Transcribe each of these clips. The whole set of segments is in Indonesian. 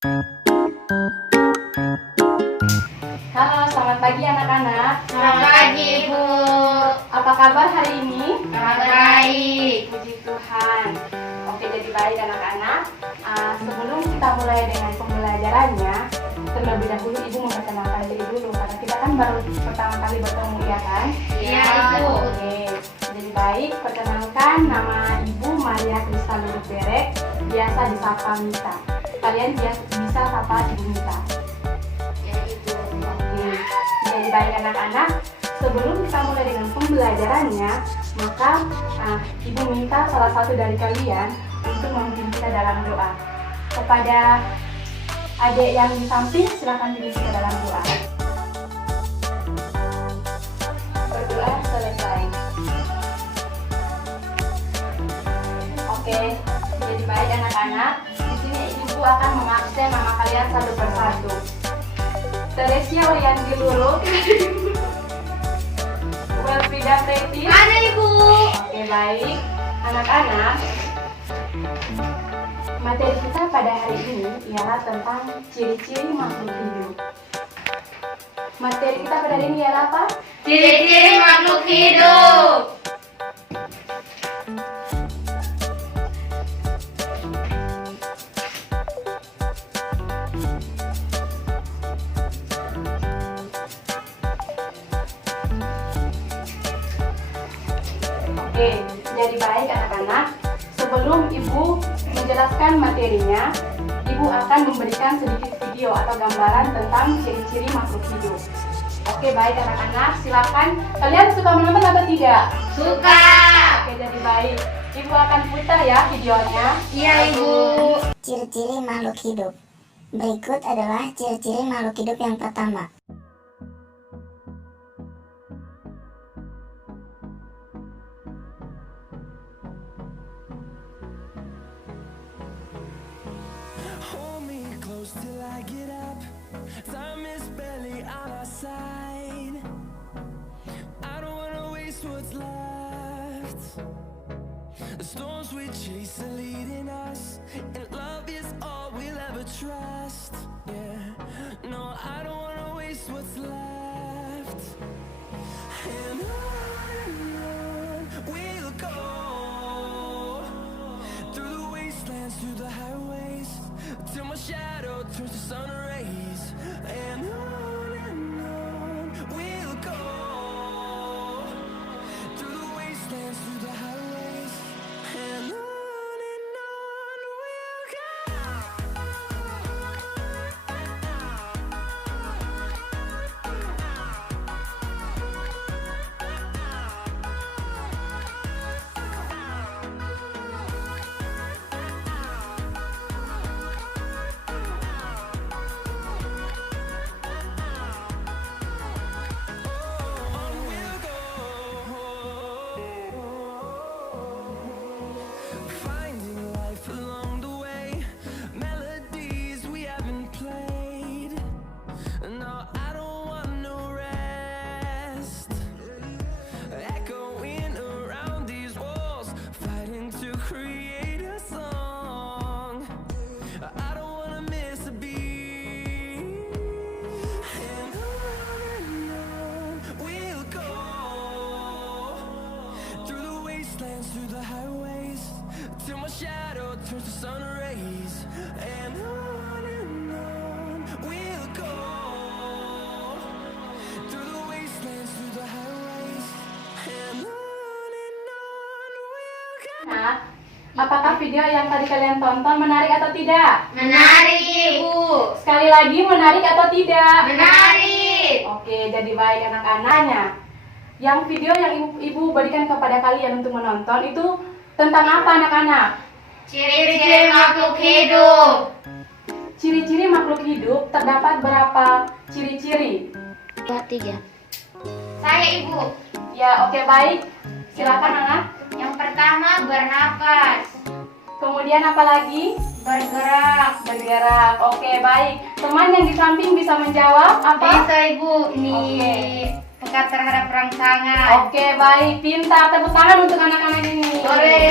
Halo, selamat pagi anak-anak. Selamat pagi, Ibu. Apa kabar hari ini? Kabar baik. Puji Tuhan. Oke, jadi baik anak-anak. Sebelum kita mulai dengan pembelajarannya, terlebih dahulu Ibu memperkenalkan diri dulu karena kita kan baru pertama kali bertemu, ya kan? Iya, Ibu. Oke, jadi baik. Perkenalkan, nama Ibu Maria Krista Lurupere, biasa disapa Mita. Kalian bisa sapa Ibu Mita. Ya, Ibu. Oke, jadi baik anak-anak. Sebelum kita mulai dengan pembelajarannya, maka Ibu minta salah satu dari kalian untuk memimpin kita dalam doa. Kepada adik yang di samping, silakan pimpin kita dalam doa. Berdoa selesai. Oke, jadi baik anak-anak. Di sini Ibu akan mengabsen nama kalian satu persatu. Teresia Oriandi Lulu, Wilfrida Preti. Ada, Ibu. Oke, baik. Anak-anak, materi kita pada hari ini ialah tentang ciri-ciri makhluk hidup. Materi kita pada hari ini ialah apa? Ciri-ciri makhluk hidup. Oke, jadi baik anak-anak. Sebelum Ibu menjelaskan materinya, Ibu akan memberikan sedikit video atau gambaran tentang ciri-ciri makhluk hidup. Oke, baik anak-anak, silakan. Kalian suka menonton atau tidak? Suka. Oke, jadi baik. Ibu akan putar ya videonya. Iya, Ibu. Ciri-ciri makhluk hidup. Berikut adalah ciri-ciri makhluk hidup yang pertama. Hold me close till I get up. Time is barely on our side. I don't wanna waste what's left. The storms we chase are leading us, and love is all we'll ever trust. Yeah, no, I don't wanna waste what's left. And on we'll go, through the wastelands, through the highways, till my shadow turns to sun rays. And on we'll go, through the wastelands, through the highways. And on we'll go. Finding life along the way, melodies we haven't played. No, I don't want no rest. Echoing around these walls, fighting to create a song. I don't wanna miss a beat. And on we'll go, through the wastelands, through the highways, till my shadow turns to sun rays. And on we'll go, through the wastelands, through the highways. And on we'll go. Nah, apakah video yang tadi kalian tonton menarik atau tidak? Menarik, Ibu. Sekali lagi, menarik atau tidak? Menarik. Oke, jadi baik anak-anaknya. Yang video yang Ibu berikan kepada kalian untuk menonton itu tentang apa anak-anak? Ciri-ciri makhluk hidup. Ciri-ciri makhluk hidup terdapat berapa ciri-ciri? 2, 3. Saya, Ibu. Ya, oke baik. Silakan anak. Yang pertama, bernapas. Kemudian apa lagi? Bergerak. Bergerak. Oke, baik. Teman yang di samping bisa menjawab apa? Bisa, Ibu. Oke. Peka terhadap rangsangan. Oke, baik. Pintar. Tepuk tangan untuk anak-anak ini. Sore.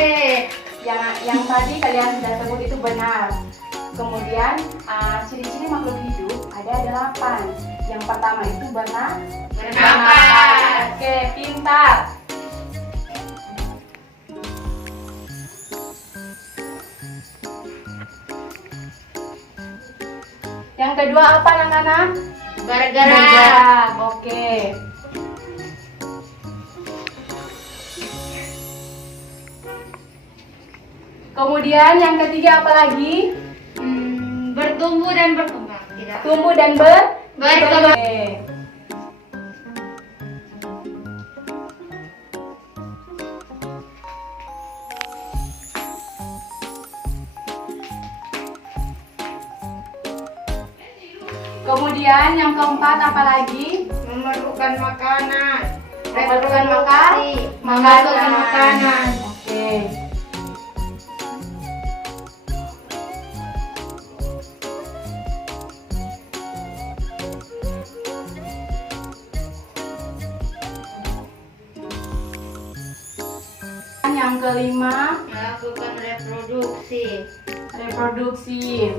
Yang tadi kalian sudah sebut itu benar. Kemudian ciri-ciri makhluk hidup ada 8. Yang pertama itu bernapas. Oke, pintar. Yang kedua apa anak-anak? Bergerak. Oke. Kemudian yang ketiga apa lagi? Bertumbuh dan berkembang. Tidak. Tumbuh dan Berkembang. Oke. Kemudian yang keempat apa lagi? Memerlukan makanan. Memerlukan Memerlukan makanan. Oke. Yang kelima, Melakukan reproduksi. reproduksi.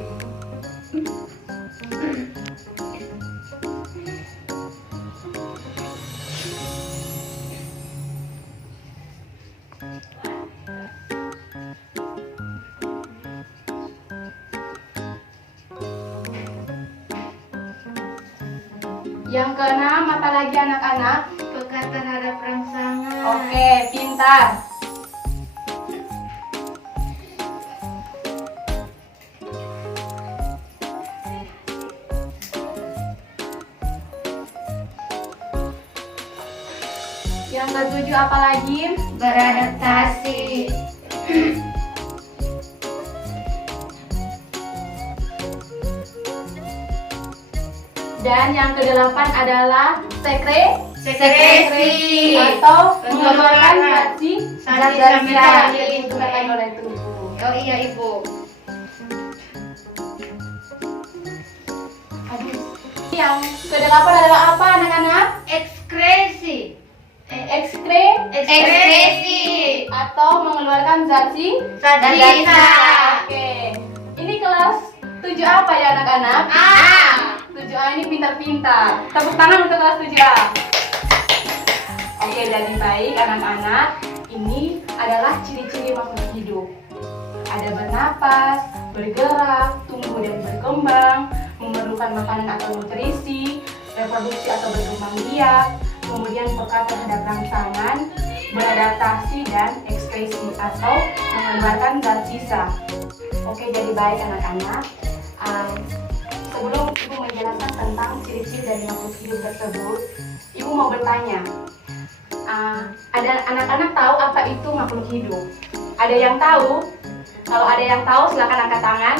Yang keenam apa lagi anak-anak? Peka terhadap rangsangan. Oke, pintar. Yang ketujuh apa lagi? Beradaptasi. Dan yang kedelapan adalah Sekresi. atau mengeluarkan Mengeluarkan zat sambil yang sambil dibutuhkan oleh tubuh. Oh iya ibu. Yang kedelapan adalah apa anak-anak? Ekskresi. Ekskresi atau mengeluarkan zat Zat sisa. Oke. Ini kelas 7 apa ya anak-anak? 7A ini pintar-pintar. Tepuk tangan untuk kelas 7A. Oke, jadi baik anak-anak. Ini adalah ciri-ciri makhluk hidup. Ada bernapas, bergerak, tumbuh dan berkembang, memerlukan makanan atau nutrisi, reproduksi atau berkembang biak, kemudian peka terhadap rangsangan, beradaptasi dan ekskresi atau mengeluarkan zat sisa. Oke, jadi baik anak-anak. Sebelum Ibu menjelaskan tentang ciri-ciri dari makhluk hidup tersebut, Ibu mau bertanya, ada anak-anak tahu apa itu makhluk hidup? Ada yang tahu? Kalau ada yang tahu, silakan angkat tangan.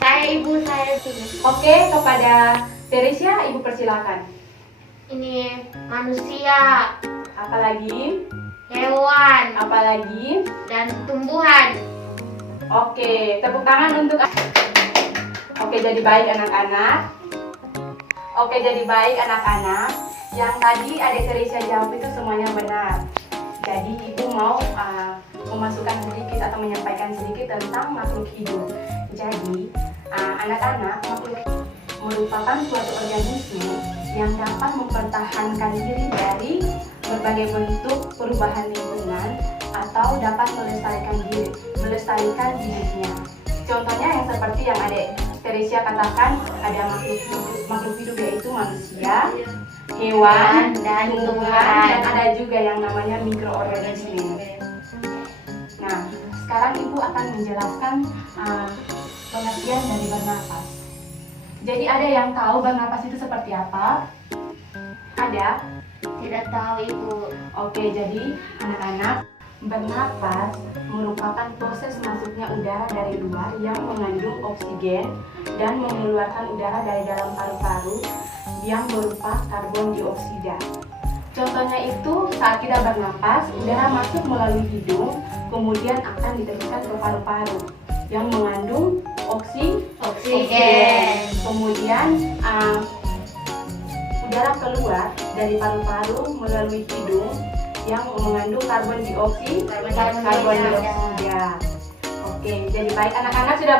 Saya ibu, saya sini. Oke, kepada Teresia, Ibu persilakan. Ini manusia, Apalagi? hewan, Apalagi? dan tumbuhan. Oke, tepuk tangan untuk. Oke, jadi baik anak-anak. Oke, jadi baik anak-anak. Yang tadi Adik Teresia jawab itu semuanya benar. Jadi Ibu mau memasukkan sedikit atau menyampaikan sedikit tentang makhluk hidup. Jadi anak-anak, makhluk hidup merupakan suatu organisme yang dapat mempertahankan diri dari berbagai bentuk perubahan lingkungan atau dapat melestarikan hidupnya. Contohnya yang seperti yang Adik Teresia katakan, ada makhluk hidup yaitu manusia, hewan, Dan tumbuhan, dan tumbuhan. ada juga yang namanya mikroorganisme. Nah, sekarang Ibu akan menjelaskan pengertian dari bernapas. Jadi ada yang tahu bernapas itu seperti apa? Ada? Tidak tahu ibu. Oke, jadi anak-anak, bernapas merupakan proses masuknya udara dari luar yang mengandung oksigen dan mengeluarkan udara dari dalam paru-paru yang berupa karbon dioksida. Contohnya itu saat kita bernapas, udara masuk melalui hidung, kemudian akan diteruskan ke paru-paru yang mengandung oksigen. Kemudian udara keluar dari paru-paru melalui hidung yang mengandung karbon dioksida. Oke, Oke, jadi baik anak-anak sudah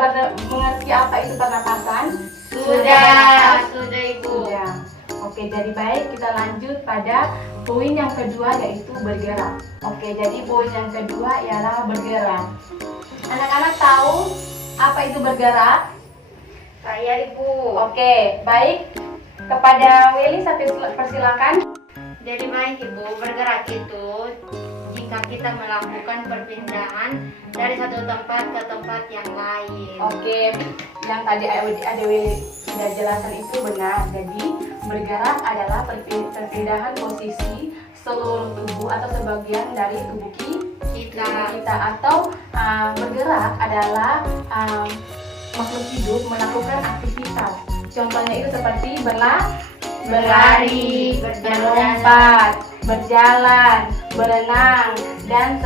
mengerti apa itu pernapasan? Sudah Ibu. Sudah. Oke, jadi baik kita lanjut pada poin yang kedua yaitu bergerak. Oke, jadi poin yang kedua ialah bergerak. Anak-anak tahu apa itu bergerak? Saya Ibu. Oke, baik. Kepada Willy saya persilakan. Jadi baik Ibu, bergerak itu jika kita melakukan perpindahan dari satu tempat ke tempat yang lain. Oke, yang tadi ada Willy sudah jelaskan itu benar. Jadi bergerak adalah perpindahan posisi seluruh tubuh atau sebagian dari tubuh kita atau bergerak adalah makhluk hidup melakukan aktivitas. Contohnya itu seperti berlari, melompat, berjalan, berenang, dan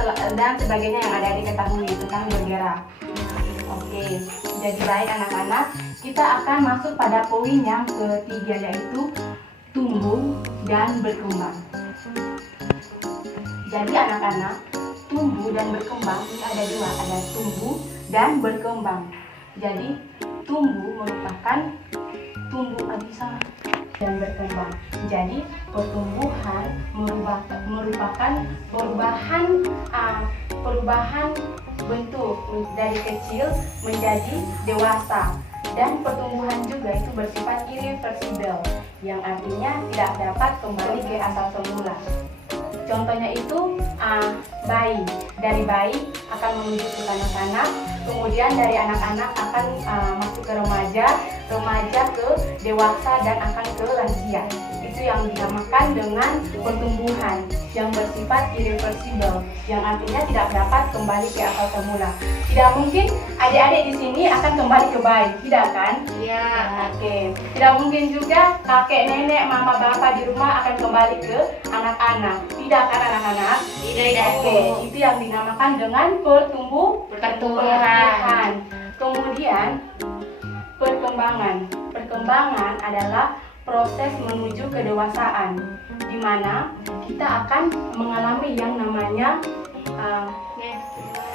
sebagainya yang ada diketahui itu kan bergerak. Oke, jadi baik anak-anak, kita akan masuk pada poin yang ketiga yaitu tumbuh dan berkembang. Jadi anak-anak, tumbuh dan berkembang ini ada dua, ada tumbuh dan berkembang. Jadi tumbuh merupakan dan berkembang. Jadi pertumbuhan merupakan perubahan bentuk dari kecil menjadi dewasa, dan pertumbuhan juga itu bersifat irreversible yang artinya tidak dapat kembali ke asal semula. Contohnya itu bayi. Dari bayi akan menuju ke kanak-kanak, kemudian dari anak-anak akan masuk ke remaja ke dewasa dan akan ke lansia. Itu yang dinamakan dengan pertumbuhan yang bersifat irreversible, yang artinya tidak dapat kembali ke asal semula. Tidak mungkin adik-adik di sini akan kembali ke bayi, tidak kan? Iya. Oke. Tidak mungkin juga kakek, nenek, mama, bapak di rumah akan kembali ke anak-anak. Tidak kan anak-anak? Tidak. Oke, itu yang dinamakan dengan pertumbuhan. Kemudian perkembangan. Perkembangan adalah proses menuju kedewasaan, di mana kita akan mengalami yang namanya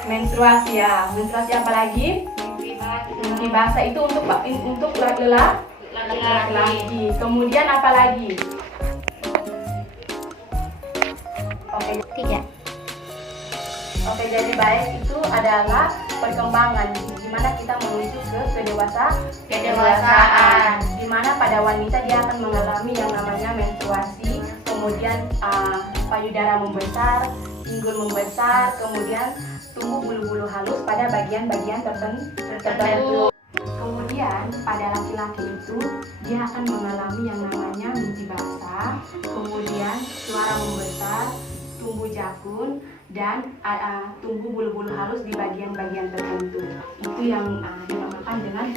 menstruasi ya. Menstruasi apa lagi? Mimpi basah itu untuk laki-laki. Kemudian apa lagi? Oke, 3. Oke, jadi baik itu adalah perkembangan di mana kita menuju ke kedewasaan. Di mana pada wanita dia akan mengalami yang namanya menstruasi, kemudian payudara membesar, pinggul membesar, kemudian tumbuh bulu-bulu halus pada bagian-bagian tertentu. Kemudian pada laki-laki itu dia akan mengalami yang namanya mimpi basah, kemudian suara membesar, tumbuh jakun, dan tumbuh bulu-bulu halus di bagian-bagian tertentu. Itu yang dinamakan dengan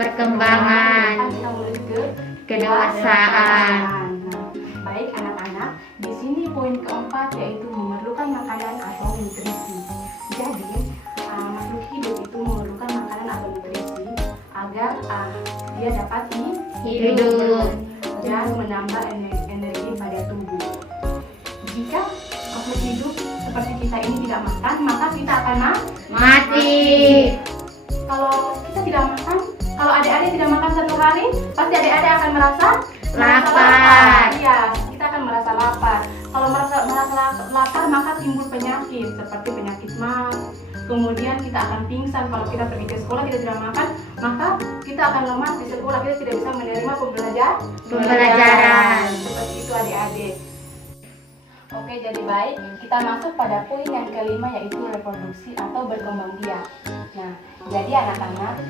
perkembangan. Kita menuju ke kedewasaan. Nah, baik anak-anak, di sini poin keempat yaitu memerlukan makanan atau nutrisi. Jadi makhluk hidup itu memerlukan makanan atau nutrisi agar dia dapat hidup dan menambah energi pada tubuh. Jika makhluk hidup seperti kita ini tidak makan, maka kita akan Mati. Kalau kita tidak makan, kalau adik-adik tidak makan satu hari, pasti adik-adik akan merasa Lapar. Iya, kita akan merasa lapar. Kalau merasa lapar, maka timbul penyakit seperti penyakit MAS. Kemudian kita akan pingsan kalau kita pergi ke sekolah, kita tidak makan, maka kita akan lemas di sekolah, kita tidak bisa menerima pembelajaran. Seperti itu adik-adik. Oke, jadi baik, kita masuk pada poin yang kelima yaitu reproduksi atau berkembang biak. Nah, jadi anak-anak,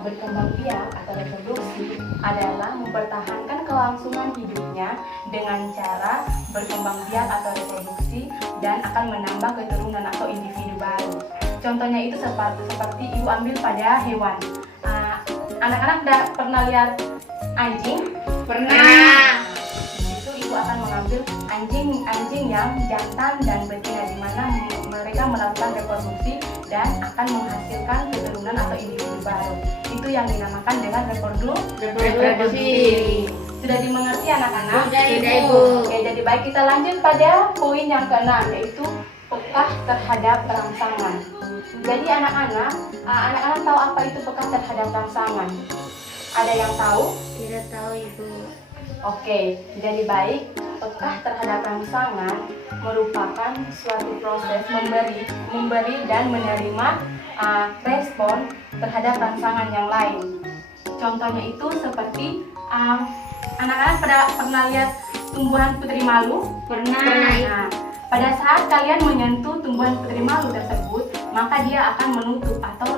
berkembang biak atau reproduksi adalah mempertahankan kelangsungan hidupnya dengan cara berkembang biak atau reproduksi dan akan menambah keturunan atau individu baru. Contohnya itu seperti ibu ambil pada hewan. Anak-anak udah pernah lihat anjing? Pernah. Itu ibu akan mengambil anjing yang jantan dan betina, di mana mereka melakukan reproduksi dan akan menghasilkan keturunan atau individu baru. Itu yang dinamakan dengan reproduksi. Sudah dimengerti anak-anak? Sudah, Ibu. Oke, jadi baik kita lanjut pada poin yang keenam yaitu pekah terhadap rangsangan. Jadi anak-anak tahu apa itu pekah terhadap rangsangan? Ada yang tahu? Tidak tahu Ibu. Oke, jadi baik, pekah terhadap rangsangan merupakan suatu proses memberi dan menerima respon terhadap rangsangan yang lain. Contohnya itu seperti anak-anak pernah lihat tumbuhan putri malu? Pernah. Nah, pada saat kalian menyentuh tumbuhan putri malu tersebut, maka dia akan menutup atau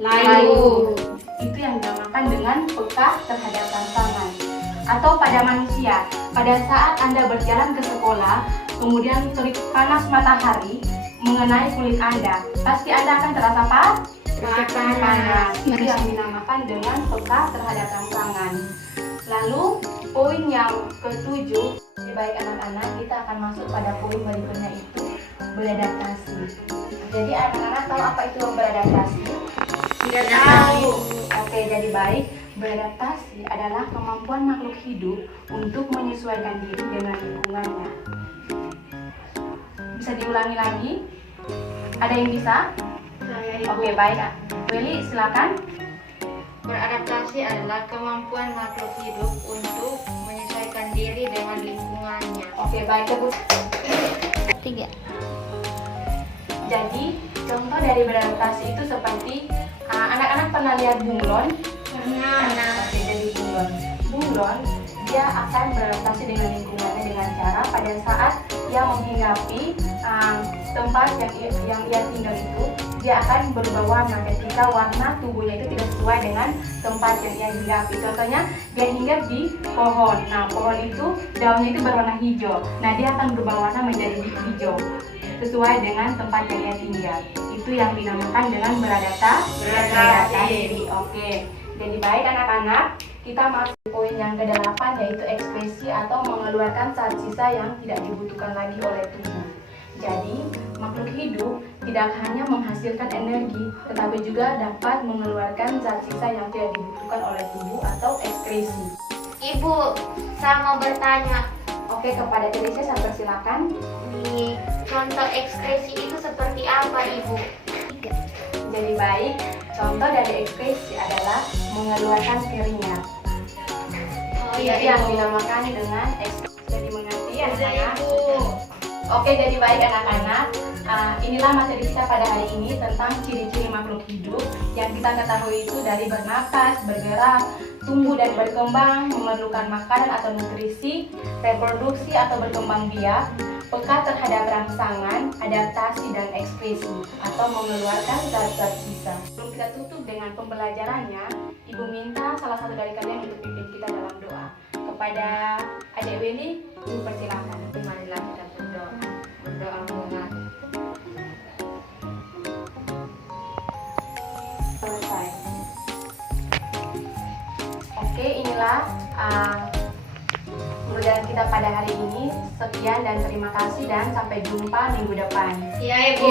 layu. Itu yang dinamakan dengan pekah terhadap rangsangan. Atau pada manusia, pada saat Anda berjalan ke sekolah, kemudian terik panas matahari mengenai kulit Anda, pasti Anda akan terasa panas. Itu yang dinamakan dengan pekah terhadap rangsangan. Lalu poin yang ketujuh, baik anak-anak, kita akan masuk pada poin berikutnya itu beradaptasi. Jadi anak-anak tahu apa itu beradaptasi? Tidak tahu. Oke, jadi baik, beradaptasi adalah kemampuan makhluk hidup untuk menyesuaikan diri dengan lingkungannya. Bisa diulangi lagi? Ada yang bisa? Saya Ibu. Oke, baik. Willy, silakan. Beradaptasi adalah kemampuan makhluk hidup untuk menyesuaikan diri dengan lingkungannya. Oke, baik. Tepuk. 3. Jadi, contoh dari beradaptasi itu seperti anak-anak pernah lihat bunglon? Pernah. Oke, jadi bunglon dia akan beradaptasi dengan lingkungannya dengan cara pada saat ia menghinggapi tempat yang ia tinggal itu, dia akan berubah warna ketika warna tubuhnya itu tidak sesuai dengan tempat yang ia hinggapi. Contohnya, dia hinggap di pohon. Nah, pohon itu daunnya itu berwarna hijau. Nah, dia akan berubah warna menjadi hijau sesuai dengan tempat yang ia tinggal. Itu yang dinamakan dengan beradaptasi. Oke. Jadi baik anak-anak, kita masuk poin yang ke-8 yaitu ekspresi atau mengeluarkan zat sisa yang tidak dibutuhkan lagi oleh tubuh. Jadi, makhluk hidup tidak hanya menghasilkan energi, tetapi juga dapat mengeluarkan zat sisa yang tidak dibutuhkan oleh tubuh atau ekskresi. Ibu, saya mau bertanya. Oke, kepada Teresa saya persilakan. Di contoh ekspresi itu seperti apa Ibu? Jadi baik, contoh dari ekspresi adalah mengeluarkan keringat. Oh Itu yang dinamakan dengan ekspresi. Jadi mengerti ya anak-anak? Ibu. Oke, jadi baik anak-anak, inilah materi kita pada hari ini tentang ciri-ciri makhluk hidup yang kita ketahui itu dari bernapas, bergerak, tumbuh dan berkembang, memerlukan makanan atau nutrisi, reproduksi atau berkembang biak, peka terhadap rangsangan, adaptasi dan ekspresi atau mengeluarkan zat-zat sisa. Sebelum kita tutup dengan pembelajarannya, Ibu minta salah satu dari kalian untuk pimpin kita dalam doa. Kepada Adik Willy, Ibu persilakan. Marilah kita berdoa mengat. Selesai. Oke, inilah pembelajaran kita pada hari ini. Sekian dan terima kasih dan sampai jumpa minggu depan. Iya Ibu.